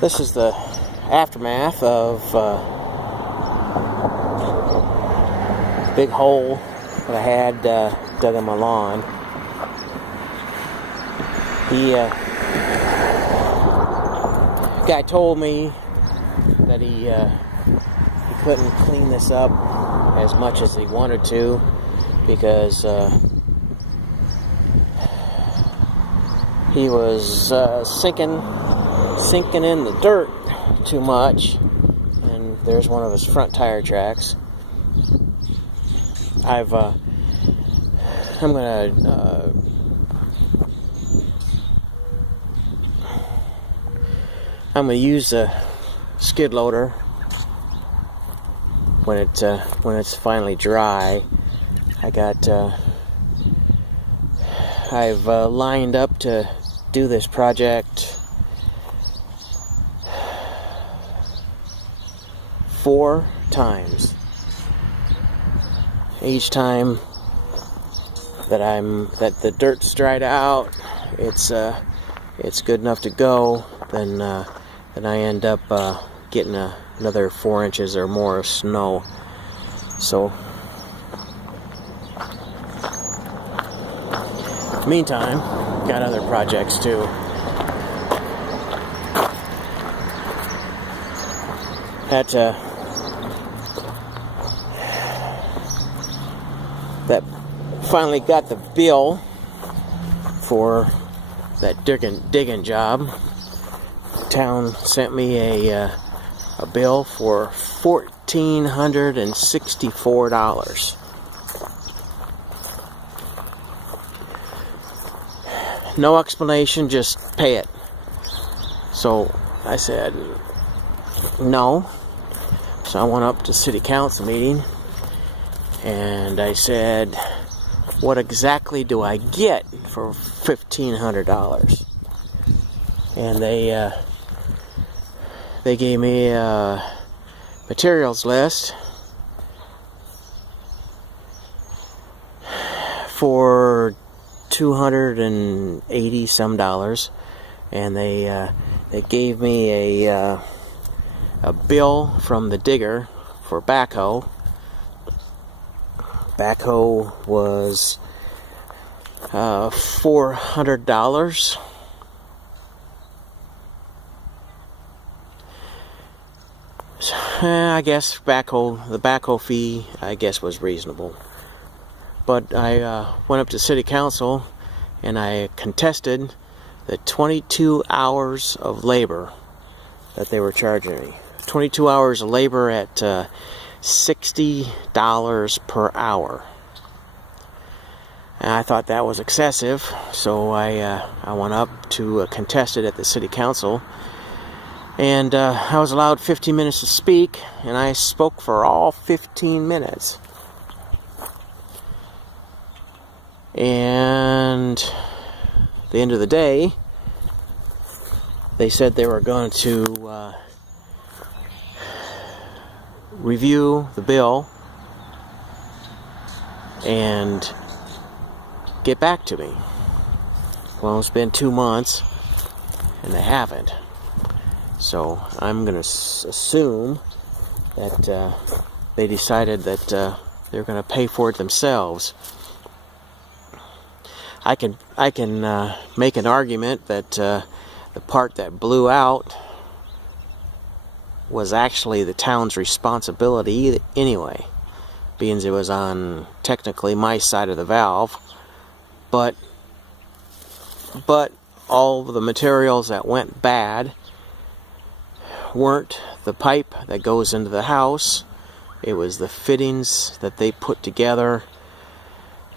This is the aftermath of the big hole that I had dug in my lawn. Guy told me that he couldn't clean this up as much as he wanted to because he was sinking in the dirt too much, and there's one of his front tire tracks. I'm gonna use the skid loader when it's finally dry. I've lined up to do this project 4 times. Each time that the dirt's dried out, it's good enough to go. Then I end up getting another 4 inches or more of snow. So, meantime, got other projects too. That finally got the bill for that digging job. The town sent me a bill for $1,464. No explanation, just pay it. So I said no. So I went up to city council meeting and I said, what exactly do I get for $1,500? And they gave me a materials list for $280 some, and they gave me a bill from the digger for backhoe. Backhoe was $400. I guess the backhoe fee, I guess, was reasonable. But I went up to city council and I contested the 22 hours of labor that they were charging me. 22 hours of labor at $60 per hour. And I thought that was excessive, so I went up to contest it at the city council. And I was allowed 15 minutes to speak, and I spoke for all 15 minutes. And at the end of the day, they said they were going to review the bill and get back to me. Well, it's been 2 months, and they haven't. So I'm going to assume that they decided that they're going to pay for it themselves. I can make an argument that the part that blew out was actually the town's responsibility anyway, being it was on technically my side of the valve. But all of the materials that went bad weren't the pipe that goes into the house. It was the fittings that they put together.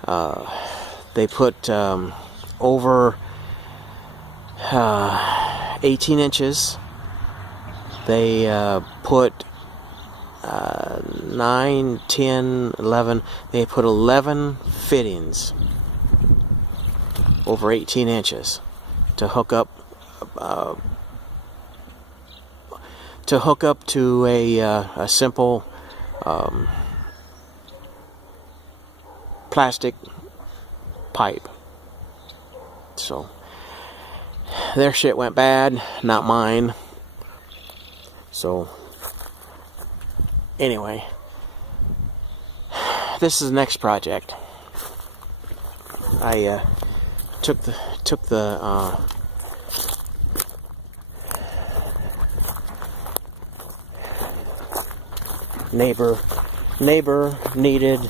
They put over 18 inches. They put 9, 10, 11. They put 11 fittings over 18 inches to hook up to a simple plastic pipe. So their shit went bad, not mine. So anyway, this is the next project. I took the neighbor needed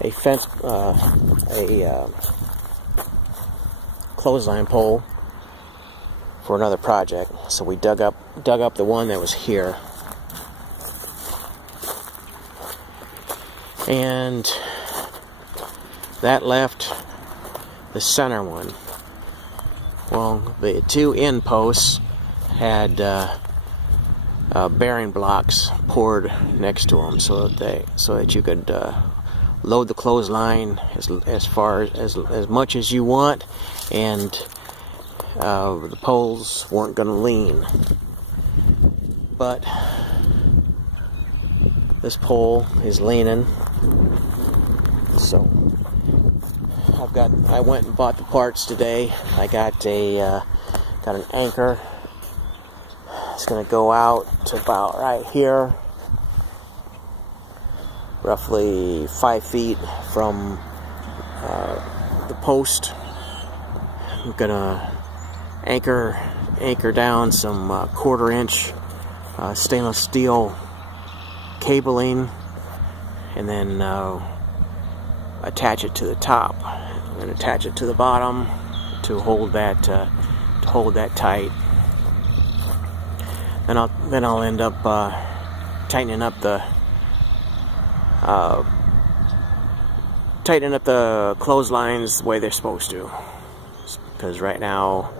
a fence, a clothesline pole for another project. So we dug up the one that was here, and that left the center one. Well, the two end posts had bearing blocks poured next to them, so that you could load the clothesline as much as you want, and the poles weren't going to lean. But this pole is leaning, so I went and bought the parts today. I got an anchor. It's going to go out to about right here, roughly 5 feet from the post. I'm going to anchor down some 1/4 inch stainless steel cabling, and then attach it to the top, and attach it to the bottom to hold that tight. Then I'll end up tightening up the clotheslines the way they're supposed to. Because right now,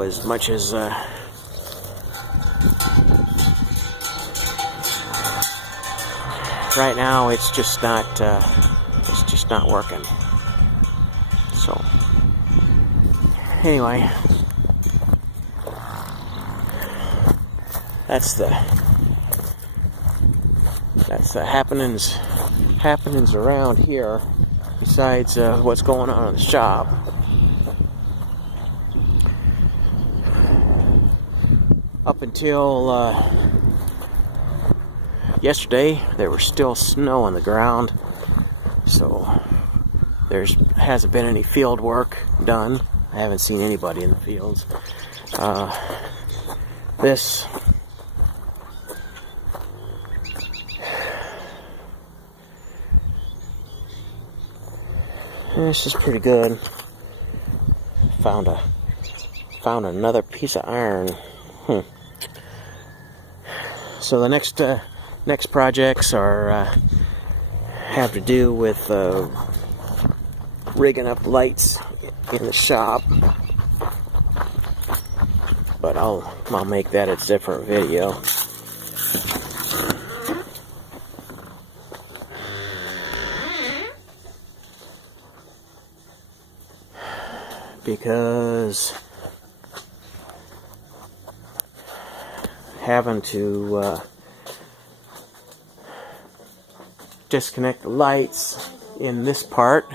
as much as right now, it's just not working. So anyway, that's the happenings around here, besides what's going on in the shop. Up until yesterday, there was still snow on the ground, so there hasn't been any field work done. I haven't seen anybody in the fields. This is pretty good. Found another piece of iron. So the next projects have to do with rigging up lights in the shop, but I'll make that a different video. Because having to disconnect the lights in this part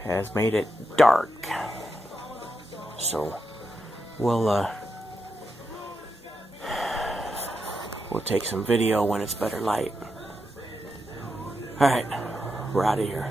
has made it dark. So we'll take some video when it's better light. Alright, we're out of here.